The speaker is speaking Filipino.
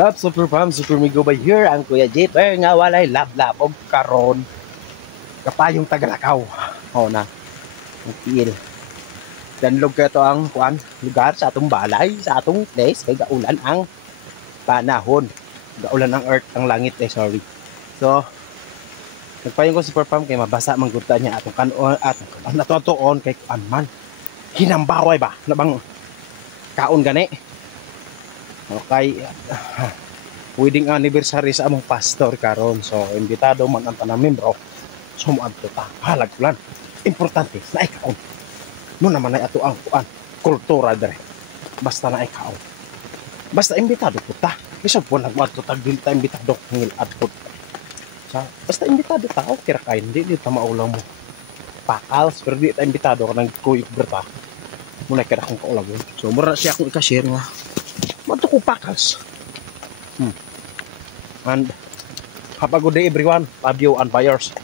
Love Super Fam, Super Migo by here, ang Kuya Jeeper nga walay lap-lap og karon kapayong Tagalakaw. Na, ang tiil. Danlog ka to ang lugar sa atong balay, sa atong place, kay gaulan ang panahon. Gaulan ang earth, ang langit sorry. So, nagpayong ko Super Fam kay mabasa manggunta niya atong kanon at natutuon kay kuan man. Hinambaway ba? Labang kaon gani. Okay, wedding anniversary sa among pastor karon. So, imbitado man ang tanang membro. So, moadto ta. Halagpulan. Importante na ikaon. No naman ay ato ang kultura dire. Basta na ikaon. Basta imbitado po ta. Bisag po nagmadto tag dili ta imbitado ngil adto. Sa basta imbitado ta okay ra kay hindi ta maulang mo. Pakals pero di ta imbitado ka nang kuyog berta. Muna kada kong kaulagon. So, mura siya akong i-share nga. Madto ko pakals. And have a good day everyone. Love you and buyers.